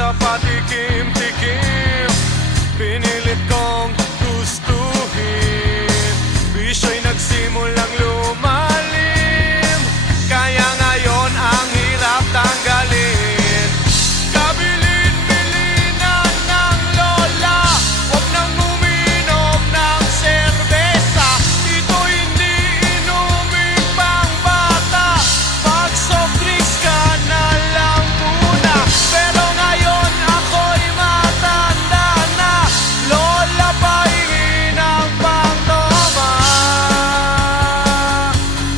sa patikim-tikim. Pinilit kong gustuhin, bisyo'y nagsimulang lumalim. Kaya ngayon ang hirap tanggalin. Kabilin-bilinan ng lola, huwag nang uminom ng serbesa. Ito hindi inuming pang bata, mag soft drinks ka na lang muna. Pero ngayon ako'y matanda na, lola pahingi ng pangtoma.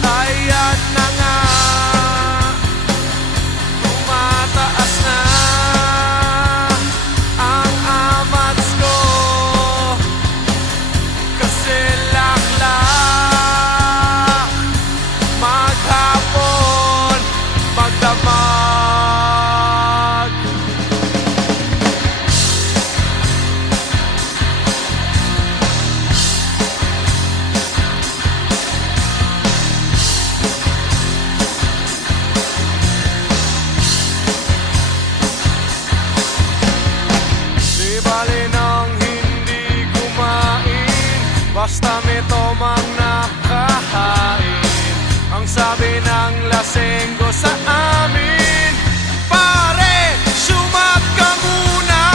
Ayan na nga, tumataas na ang amats ko, kasi laklak maghapon magdamag. Di bali nang hindi kumain, basta may tomang nakahain. Ang sabi ng lasenggo sa amin, pare, sumat ka muna.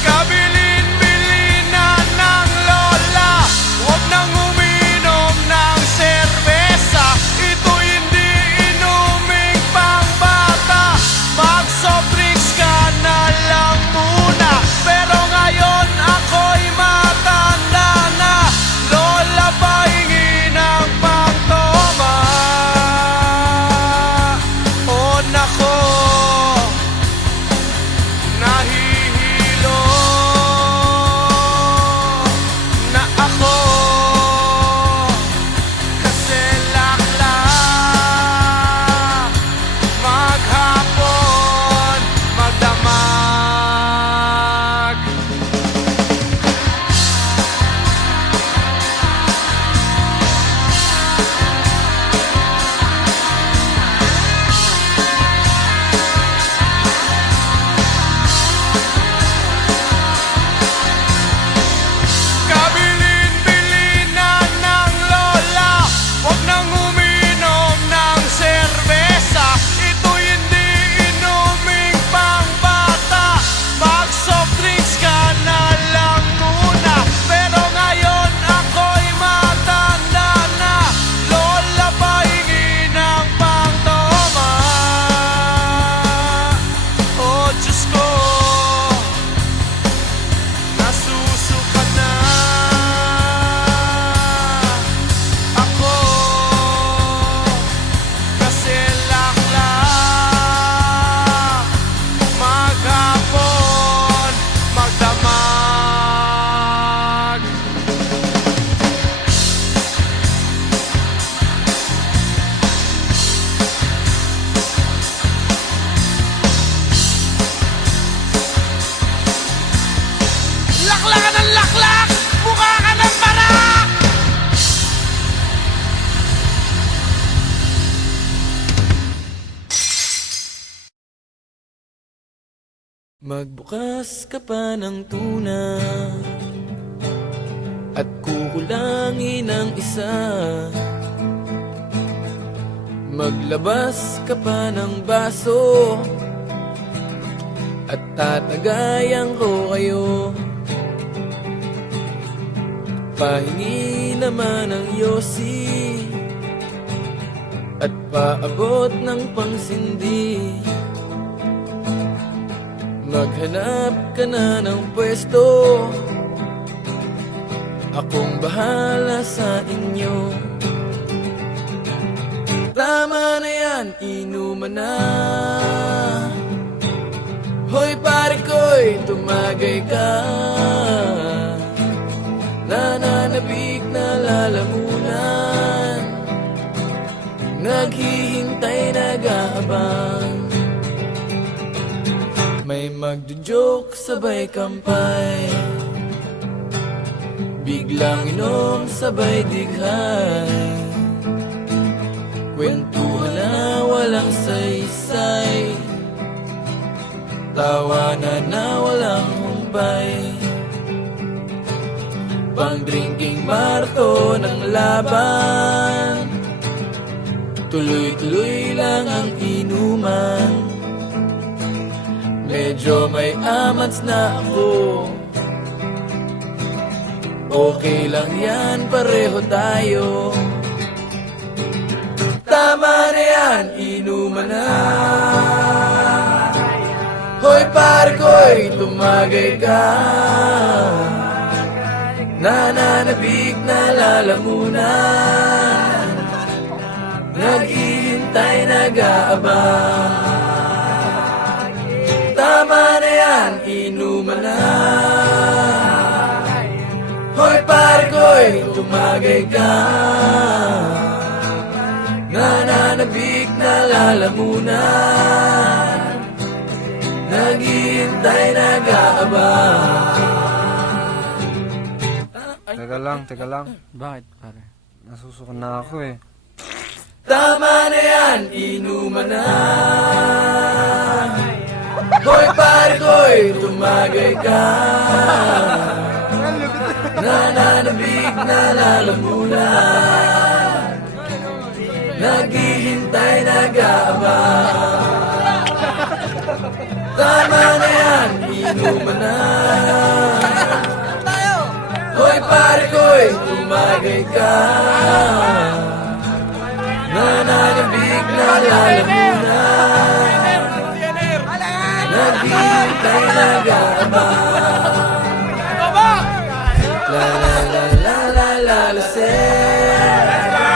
Kabilin-bilinan ng lola, huwag nang uminom ng serbesa. Ito hindi inuming pang bata, mag soft drinks ka na lang muna. Pero ngayon ako'y matanda na, lola pahingi ng pangtoma. Oh nako, nahihilo na ako, kasi laklak maghapon magdamag. Kabilin-bilinan ng lola, huwag nang uminom ng serbesa. Ito hindi inuming pang bata, mag soft drinks ka na lang muna. Pero ngayon ako'y matanda na, lola pahingi ng pangtoma. Oh Diyos ko, nasusuka na ako, kasi laklak maghapon magdamag. Laklak ka ng laklak, mukha ka ng barak. Magbukas ka pa ng tuna at kukulangin ng isa. Maglabas ka pa ng baso at tatagayan ko kayo. Pahingi naman ng yosi at paabot ng pangsindi. Maghanap ka na ng pwesto, akong bahala sa inyo. Tama na yan, inuman na. Hoy pare ko'y tumagay ka. Nananabik na lalamunan, naghihintay nag-aabang. May magjo-joke sabay kampay, biglang inom sabay dighay. Kwentuhan na walang saysay, tawa ito ng laban. Tuloy-tuloy lang ang inuman. Medyo may amats na ako. Okay lang yan, pareho tayo. Tama na yan, inuman na. Hoy pare ko'y tumagay ka. Nananabik na lalamunan. Naghihintay, nag-aabang. Tama na yan, inuman na. Hoy pare ko'y tumagay ka. Nananabik na lalamunan. Naghihintay, nag-aabang. Teka lang. Bakit, pare? Nasusukan na ako eh. Tama na yan, inuman na. Hoy pare ko'y tumagay ka. Nananabik na lalamunan. Naghihintay, nag-aabang. Tama na yan, inuman na. Hoy pare ko'y tumagay ka. Nananabik na lalamunan. Naghihintay, nag-aabang.